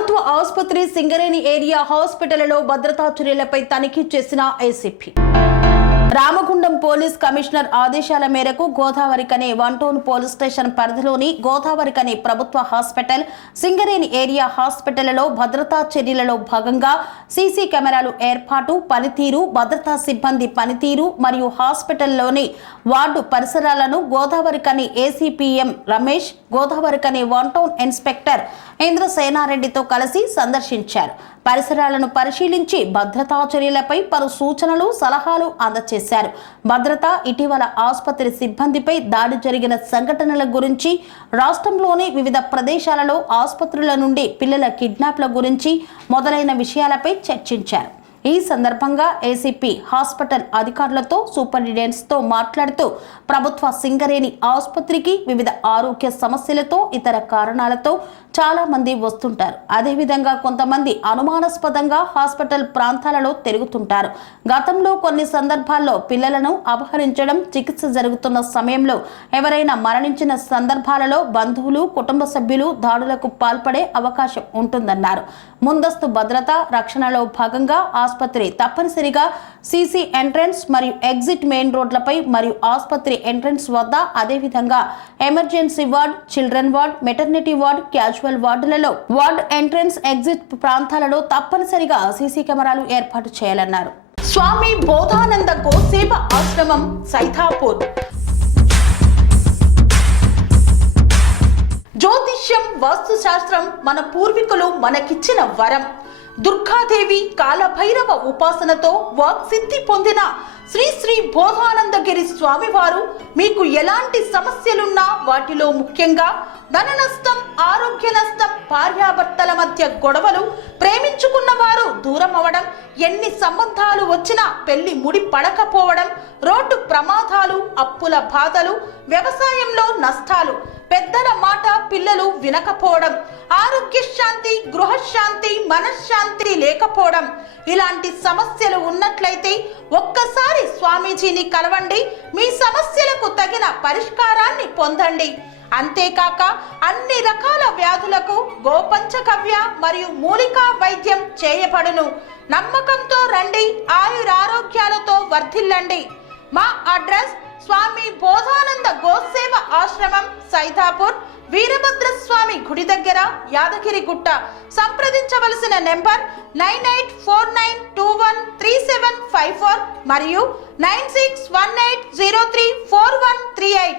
ప్రభుత్వ ఆసుపత్రి సింగరేణి ఏరియా హాస్పిటల్లో భద్రతా చర్యలపై తనిఖీ చేసిన ఏసీపీ. రామగుండం పోలీస్ కమిషనర్ ఆదేశాల మేరకు గోదావరికని 1 టౌన్ పోలీస్ స్టేషన్ పరిధిలోని గోదావరికని ప్రభుత్వ హాస్పిటల్, సింగరేణి ఏరియా హాస్పిటల్లో భద్రతా చర్యలలో భాగంగా సీసీ కెమెరాలు ఏర్పాటు, పనితీరు, భద్రతా సిబ్బంది పనితీరు మరియు హాస్పిటల్లోని వార్డు పరిసరాలను గోదావరికని ఏసీపీఎం రమేష్, గోదావరికని 1 టౌన్ ఇన్స్పెక్టర్ ఇంద్రసేనారెడ్డితో కలిసి సందర్శించారు. పరిసరాలను పరిశీలించి భద్రతా చర్యలపై పలు సూచనలు, సలహాలు అందజేశారు. భద్రత, ఇటీవల ఆసుపత్రి సిబ్బందిపై దాడి జరిగిన సంఘటనల గురించి, రాష్ట్రంలోని వివిధ ప్రదేశాలలో ఆసుపత్రుల నుండి పిల్లల కిడ్నాప్ల గురించి మొదలైన విషయాలపై చర్చించారు. ఈ సందర్భంగా ఏసీపీ హాస్పిటల్ అధికారులతో, సూపరింటెండెంట్స్తో మాట్లాడుతూ ప్రభుత్వ సింగరేణి ఆసుపత్రికి వివిధ ఆరోగ్య సమస్యలతో, ఇతర కారణాలతో చాలా మంది వస్తుంటారు. అదేవిధంగా కొంతమంది అనుమానాస్పదంగా హాస్పిటల్ ప్రాంతాలలో తిరుగుతుంటారు. గతంలో కొన్ని సందర్భాల్లో పిల్లలను అపహరించడం, చికిత్స జరుగుతున్న సమయంలో ఎవరైనా మరణించిన సందర్భాలలో బంధువులు, కుటుంబ సభ్యులు దాడులకు పాల్పడే అవకాశం ఉంటుందన్నారు. ముందస్తు భద్రత, రక్షణలో భాగంగా ఆసుపత్రి తప్పనిసరిగా సీసీ ఎంట్రన్స్ మరియు ఎగ్జిట్ మెయిన్ రోడ్లపై మరియు ఆసుపత్రి ఎంట్రన్స్ వద్ద, అదేవిధంగా emergency ward, children ward, maternity ward, casual వార్డులలో వార్డ్ ఎంట్రన్స్, ఎగ్జిట్ ప్రాంతాలలో తప్పనిసరిగా సీసీ కెమెరాలు ఏర్పాటు చేయాలన్నారు. స్వామి బోధానంద గోసేవ ఆశ్రమం, సైథాపూర్. జ్యోతిష్యం, వాస్తుశాస్త్రం మన పూర్వీకులు మనకిచ్చిన వరం. దుర్గాదేవి, కాలభైరవ ఉపాసనతో వాక్సిద్ధి పొందిన శ్రీ శ్రీ బోధానందగిరి స్వామివారు మీకు ఎలాంటి సమస్యలున్నా, వాటిలో ముఖ్యంగా ధన నష్టం, ఆరోగ్య నష్టం, భార్యాభర్తల మధ్య గొడవలు, ప్రేమించుకున్న వారు దూరం అవడం, ఎన్ని సంబంధాలు వచ్చినా పెళ్లి ముడి పడకపోవడం, రోడ్డు ప్రమాదాలు, అప్పుల బాధలు, వ్యవసాయంలో నష్టాలు, పెద్దల మాట పిల్లలు వినకపోవడం, ఆరోగ్య శాంతి, గృహశాంతి, మనశ్శాంతి లేకపోవడం, ఇలాంటి సమస్యలు ఉన్నట్లయితే ఒక్కసారి స్వామీజీని కలవండి. మీ సమస్యలకు తగిన పరిష్కారాన్ని పొందండి. అంతేకాక అన్ని రకాల వ్యాధులకు గోపంచకవ్య మరియు మూలికా వైద్యం చేయబడును. నమ్మకంతో రండి, ఆయురారోగ్యాలతో వర్ధిల్లండి. మా అడ్రస్ స్వామి బోధానంద గోసేవ ఆశ్రమం, సైథాపూర్, వీరభద్రస్వామి గుడి దగ్గర, యాదగిరిగుట్ట. సంప్రదించవలసిన నెంబర్ 9849213754 మరియు 9618034138.